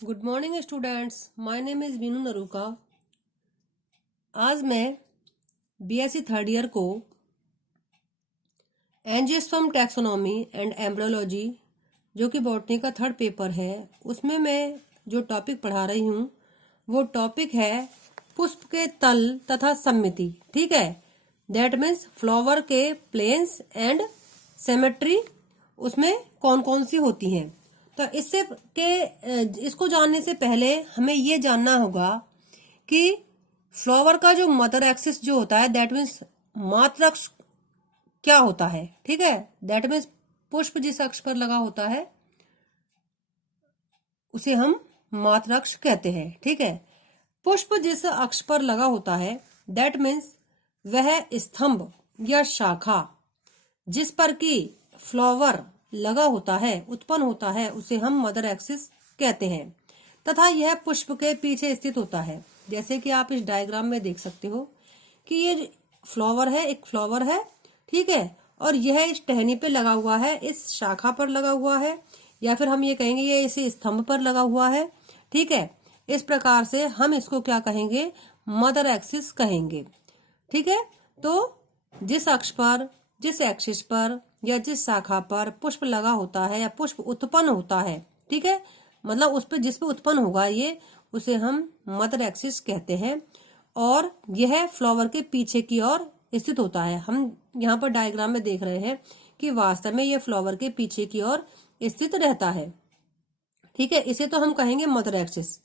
Good morning students, my name is Meenu Naruka. आज मैं BSc third year को एंजियोस्पर्म टैक्सोनॉमी एंड एम्ब्रियोलॉजी जो कि बॉटनी का थर्ड पेपर है, उसमें मैं जो टॉपिक पढ़ा रही हूँ वो टॉपिक है पुष्प के तल तथा सममिति। ठीक है, दैट मीन्स फ्लावर के प्लेन्स एंड सिमेट्री उसमें कौन कौन सी होती हैं। तो इसको जानने से पहले हमें ये जानना होगा कि फ्लावर का जो मदर एक्सिस जो होता है दैट मीन्स मातृ अक्ष क्या होता है। ठीक है, दैट मीन्स पुष्प जिस अक्ष पर लगा होता है उसे हम मातृ अक्ष कहते हैं। ठीक है, पुष्प जिस अक्ष पर लगा होता है दैट मीन्स वह स्तंभ या शाखा जिस पर कि फ्लावर लगा होता है, उत्पन्न होता है, उसे हम मदर एक्सिस कहते हैं तथा यह पुष्प के पीछे स्थित होता है। जैसे कि आप इस डायग्राम में देख सकते हो कि ये फ्लावर है, एक फ्लावर है। ठीक है, और यह इस टहनी पे लगा हुआ है, इस शाखा पर लगा हुआ है, या फिर हम ये कहेंगे ये इसे स्तंभ पर लगा हुआ है। ठीक है, इस प्रकार से हम इसको क्या कहेंगे, मदर एक्सिस कहेंगे। ठीक है, तो जिस अक्ष पर, जिस एक्सिस पर या जिस शाखा पर पुष्प लगा होता है या पुष्प उत्पन्न होता है, ठीक है, मतलब उस पे जिस पे उत्पन्न होगा ये, उसे हम मदर एक्सिस कहते हैं। और यह फ्लावर के पीछे की ओर स्थित होता है। हम यहाँ पर डायग्राम में देख रहे हैं कि वास्तव में यह फ्लावर के पीछे की ओर स्थित रहता है। ठीक है, इसे तो हम कहेंगे मदर एक्सिस।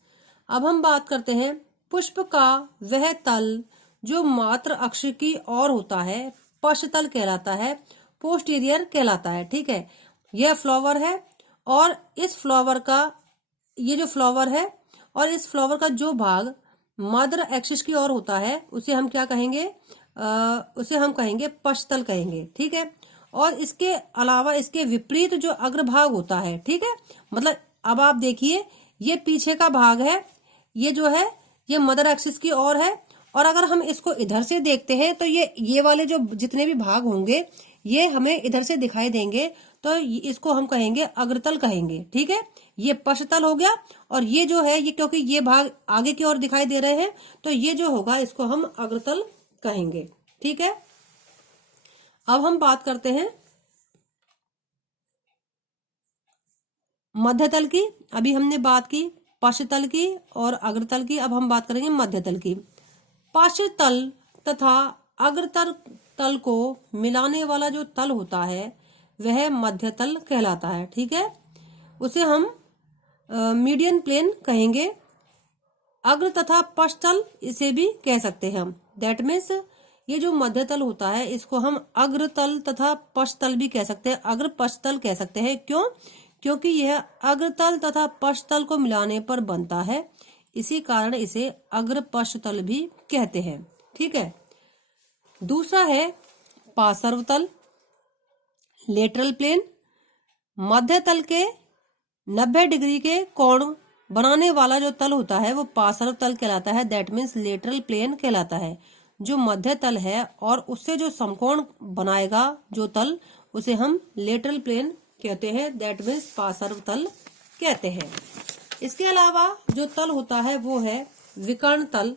अब हम बात करते हैं पुष्प का वह तल जो मातृ अक्ष की ओर होता है, पश्च तल कहलाता है, पोस्टीरियर कहलाता है। ठीक है, यह फ्लावर है और इस फ्लावर का, ये जो फ्लावर है और इस फ्लावर का जो भाग मदर एक्सिस की ओर होता है उसे हम क्या कहेंगे, उसे हम कहेंगे पश्च तल कहेंगे। ठीक है, और इसके अलावा इसके विपरीत जो अग्रभाग होता है, ठीक है, मतलब अब आप देखिए ये पीछे का भाग है, ये जो है ये मदर एक्सिस की ओर है, और अगर हम इसको इधर से देखते हैं तो ये वाले जो जितने भी भाग होंगे ये हमें इधर से दिखाई देंगे, तो इसको हम कहेंगे अग्रतल कहेंगे। ठीक है, ये पश्चतल हो गया, और ये जो है ये क्योंकि ये भाग आगे की ओर दिखाई दे रहे हैं तो ये जो होगा इसको हम अग्रतल कहेंगे। ठीक है, अब हम बात करते हैं मध्यतल की। अभी हमने बात की पश्चतल की और अग्रतल की, अब हम बात करेंगे मध्यतल की। पश्चतल तथा अग्रतल तल को मिलाने वाला जो तल होता है वह मध्यतल कहलाता है। ठीक है, उसे हम मीडियन प्लेन कहेंगे। अग्र तथा पश्चतल इसे भी कह सकते हैं हम। दैट मीन्स ये जो मध्यतल होता है इसको हम अग्रतल तथा पश्चतल भी कह सकते हैं, अग्र पश्चतल कह सकते हैं। क्यों? क्योंकि यह अग्रतल तथा पश्चतल को मिलाने पर बनता है, इसी कारण इसे अग्र पश्चतल भी कहते हैं। ठीक है, दूसरा है पार्श्व तल, लेटरल प्लेन। मध्य तल के 90 डिग्री के कोण बनाने वाला जो तल होता है वो पार्श्व तल कहलाता है, दैट मीन्स लेटरल प्लेन कहलाता है। जो मध्य तल है और उससे जो समकोण बनाएगा जो तल, उसे हम लेटरल प्लेन कहते हैं, दैट मीन्स पार्श्व तल कहते हैं। इसके अलावा जो तल होता है वो है विकर्ण तल,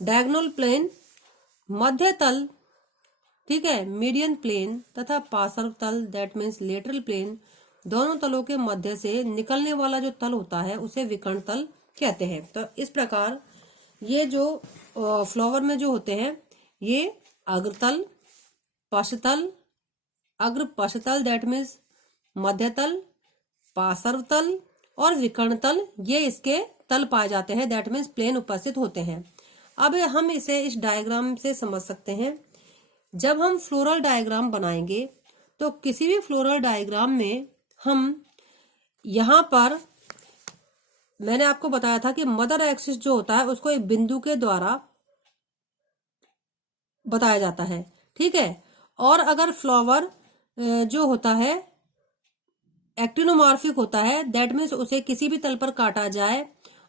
डायगोनल प्लेन, मध्य तल, ठीक है, मीडियन प्लेन तथा पार्श्व तल, दैट मीन्स लेटरल प्लेन। दोनों तलों के मध्य से निकलने वाला जो तल होता है उसे विकर्ण तल कहते हैं। तो इस प्रकार ये जो फ्लावर में जो होते हैं ये अग्रतल, पश्चतल, अग्र पश्चतल दैट मीन्स मध्य तल, पार्श्व तल और विकर्ण तल, ये इसके तल पाए जाते हैं, दैट मीन्स प्लेन उपस्थित होते हैं। अब हम इसे इस डायग्राम से समझ सकते हैं। जब हम फ्लोरल डायग्राम बनाएंगे तो किसी भी फ्लोरल डायग्राम में हम यहाँ पर, मैंने आपको बताया था कि मदर एक्सिस जो होता है उसको एक बिंदु के द्वारा बताया जाता है। ठीक है, और अगर फ्लावर जो होता है एक्टिनोमॉर्फिक होता है, दैट मीन्स उसे किसी भी तल पर काटा जाए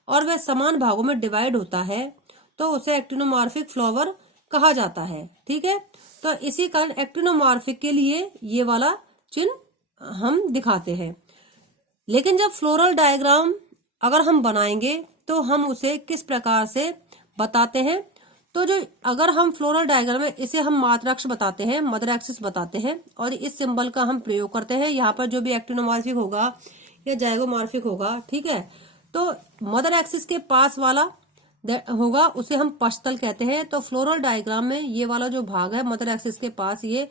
और वह समान भागों में डिवाइड होता है तो उसे एक्टिनोमॉर्फिक फ्लावर कहा जाता है। ठीक है, तो इसी कारण एक्टिनोमॉर्फिक के लिए ये वाला चिन्ह हम दिखाते हैं। लेकिन जब फ्लोरल डायग्राम अगर हम बनाएंगे तो हम उसे किस प्रकार से बताते हैं। तो जो अगर हम फ्लोरल डायग्राम है इसे हम मात्राक्ष बताते हैं, मदर एक्सिस बताते हैं, और इस सिंबल का हम प्रयोग करते हैं। यहाँ पर जो भी एक्टिनोमॉर्फिक होगा या जाइगोमॉर्फिक होगा, ठीक है, तो मदर एक्सिस के पास वाला होगा उसे हम पशतल कहते हैं। तो फ्लोरल डायग्राम में ये वाला जो भाग है मदर एक्सिस के पास, ये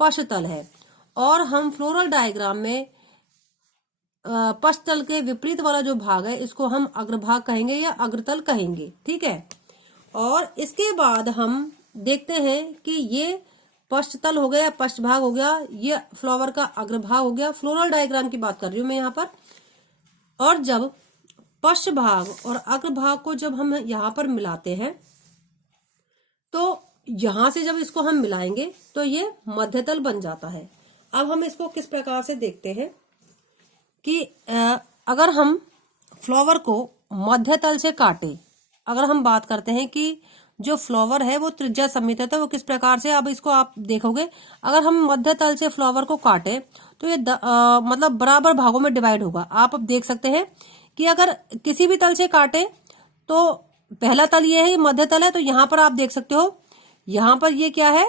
पशतल है। और हम फ्लोरल डायग्राम में पशतल के विपरीत वाला जो भाग है इसको हम अग्रभाग कहेंगे या अग्रतल कहेंगे, ठीक है। और इसके बाद हम देखते हैं कि ये पश्चतल हो गया, पश्चभाग हो गया, ये फ्लावर का अग्रभाग हो गया। फ्लोरल डायग्राम की बात कर रही हूं मैं यहाँ पर। और जब पश्चभाग और अग्रभाग को जब हम यहाँ पर मिलाते हैं तो यहां से जब इसको हम मिलाएंगे तो ये मध्यतल बन जाता है। अब हम इसको किस प्रकार से देखते हैं कि अगर हम फ्लावर को मध्यतल से काटे, अगर हम बात करते हैं कि जो फ्लावर है वो त्रिज्या सममित है, तो वो किस प्रकार से, अब इसको आप देखोगे, अगर हम मध्य तल से फ्लावर को काटे तो ये मतलब बराबर भागों में डिवाइड होगा। आप अब देख सकते हैं कि अगर किसी भी तल से काटे तो पहला तल ये है, मध्य तल है, तो यहाँ पर आप देख सकते हो, यहाँ पर ये क्या है,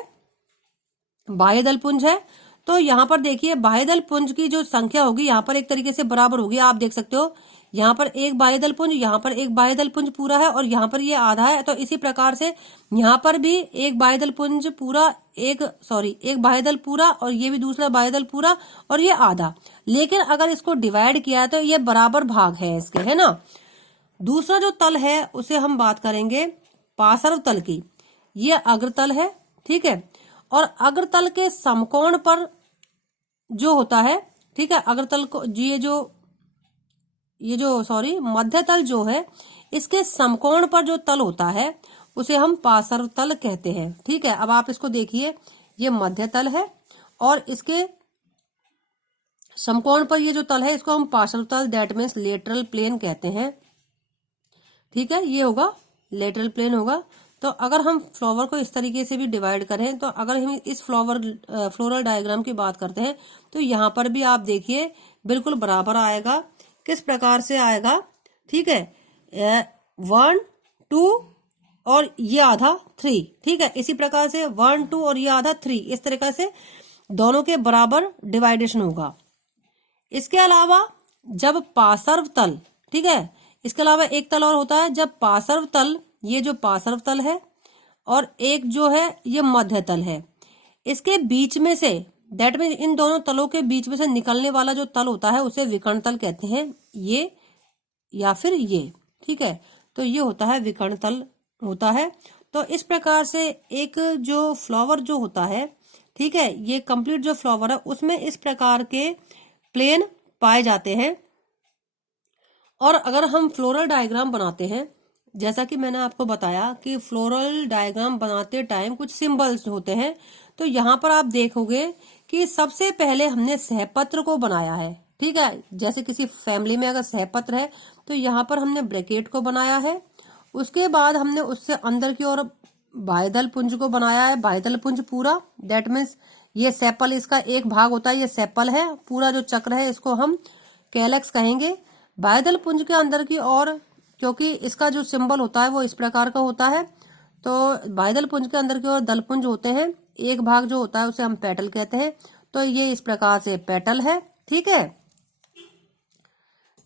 बाह्य दल पुंज है। तो यहाँ पर देखिए बाह्य दल पुंज की जो संख्या होगी यहाँ पर एक तरीके से बराबर होगी। आप देख सकते हो यहाँ पर एक बाह्य दल पुंज, यहाँ पर एक बाह्य दल पुंज पूरा है, और यहाँ पर ये आधा है। तो इसी प्रकार से यहाँ पर भी एक बाह्य दल पुंज पूरा, एक बाह्य दल पूरा, और ये भी दूसरा बाह्य दल पूरा, और ये आधा। लेकिन अगर इसको डिवाइड किया है तो ये बराबर भाग है इसके, है ना। दूसरा जो तल है उसे हम बात करेंगे पार्श्व तल की। ये अग्रतल है, ठीक है। और अग्रतल के समकोण पर जो होता है, ठीक है, अग्रतल को मध्य तल जो है इसके समकोण पर जो तल होता है उसे हम पार्श्व तल कहते हैं, ठीक है। अब आप इसको देखिए, ये मध्य तल है और इसके समकोण पर ये जो तल है इसको हम पार्श्व तल, दैट मीन्स लेटरल प्लेन कहते हैं, ठीक है। ये होगा लेटरल प्लेन होगा। तो अगर हम फ्लावर को इस तरीके से भी डिवाइड करें, तो अगर हम इस फ्लोरल डायग्राम की बात करते हैं तो यहाँ पर भी आप देखिए बिल्कुल बराबर आएगा। किस प्रकार से आएगा, ठीक है, 1 2 और ये आधा 3, ठीक है। इसी प्रकार से 1 2 और ये आधा 3, इस तरीके से दोनों के बराबर डिवाइडेशन होगा। इसके अलावा जब पार्श्व तल, ठीक है, इसके अलावा एक तल और होता है, जब पार्श्व तल, ये जो पार्श्व तल है और एक जो है ये मध्य तल है, इसके बीच में से, दैट मीन इन दोनों तलों के बीच में से निकलने वाला जो तल होता है उसे विकर्ण तल कहते हैं, ये या फिर ये, ठीक है। तो ये होता है विकर्ण तल होता है। तो इस प्रकार से एक जो फ्लावर जो होता है, ठीक है, ये कंप्लीट जो फ्लावर है उसमें इस प्रकार के प्लेन पाए जाते हैं। और अगर हम फ्लोरल डायग्राम बनाते हैं, जैसा कि मैंने आपको बताया कि फ्लोरल डायग्राम बनाते टाइम कुछ सिंबल्स होते हैं, तो यहाँ पर आप देखोगे कि सबसे पहले हमने सहपत्र को बनाया है, ठीक है। जैसे किसी फैमिली में अगर सहपत्र है तो यहाँ पर हमने ब्रैकेट को बनाया है। उसके बाद हमने उससे अंदर की ओर बाह्यदल पुंज को बनाया है, बाह्यदल पुंज पूरा, दैट मीन्स ये सेपल इसका एक भाग होता है, ये सेपल है, पूरा जो चक्र है इसको हम कैलेक्स कहेंगे। बाह्यदल पुंज के अंदर की ओर, क्योंकि इसका जो सिंबल होता है वो इस प्रकार का होता है, तो बाह्यदल पुंज के अंदर की ओर दलपुंज होते हैं, एक भाग जो होता है उसे हम पेटल कहते हैं। तो ये इस प्रकार से पेटल है, ठीक है,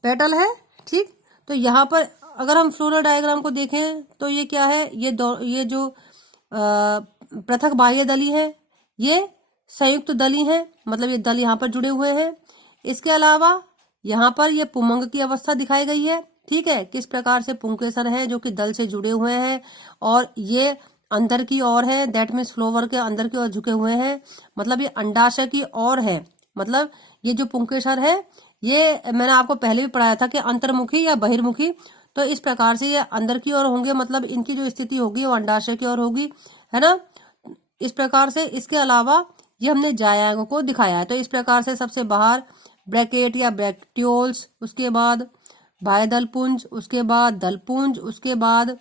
पेटल है, ठीक। तो यहाँ पर अगर हम फ्लोरल डायग्राम को देखें तो ये क्या है, ये जो पृथक बाह्य दली है ये संयुक्त दली है, मतलब ये दल यहाँ पर जुड़े हुए हैं। इसके अलावा यहाँ पर ये पुमंग की अवस्था दिखाई गई है, ठीक है, किस प्रकार से पुंकेसर है जो कि दल से जुड़े हुए हैं, और ये अंदर की ओर है, दैट मीन्स फ्लोवर के अंदर की ओर झुके हुए हैं, मतलब ये अंडाशय की ओर है। मतलब ये जो पुंकेसर है ये मैंने आपको पहले भी पढ़ाया था कि अंतर्मुखी या बहिर्मुखी, तो इस प्रकार से ये अंदर की ओर होंगे, मतलब इनकी जो स्थिति होगी वो अंडाशय की ओर होगी, है ना, इस प्रकार से। इसके अलावा ये हमने जायांग को दिखाया है। तो इस प्रकार से सबसे बाहर ब्रैकेट या ब्रैक्टियोल्स, उसके बाद बाह्यदल पुंज, उसके बाद दलपुंज, उसके बाद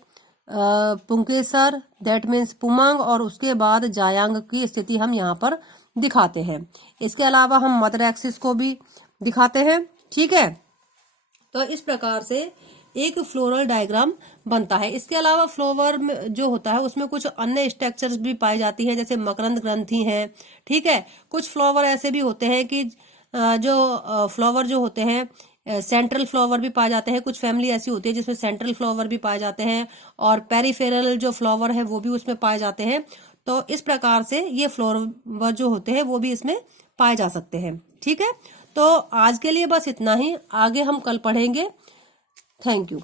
पुंकेसर, दैट मीन्स पुमंग, और उसके बाद जायांग की स्थिति हम यहाँ पर दिखाते हैं। इसके अलावा हम मदर एक्सिस को भी दिखाते हैं, ठीक है। तो इस प्रकार से एक फ्लोरल डायग्राम बनता है। इसके अलावा फ्लावर जो होता है उसमें कुछ अन्य स्ट्रक्चर्स भी पाई जाती हैं, जैसे मकरंद ग्रंथि है, ठीक है। कुछ फ्लावर ऐसे भी होते हैं कि जो फ्लावर जो होते हैं सेंट्रल फ्लावर भी पाए जाते हैं। कुछ फैमिली ऐसी होती है जिसमें सेंट्रल फ्लावर भी पाए जाते हैं और पेरिफेरल जो फ्लावर है वो भी उसमें पाए जाते हैं। तो इस प्रकार से ये फ्लावर जो होते हैं वो भी इसमें पाए जा सकते हैं, ठीक है। तो आज के लिए बस इतना ही, आगे हम कल पढ़ेंगे। Thank you.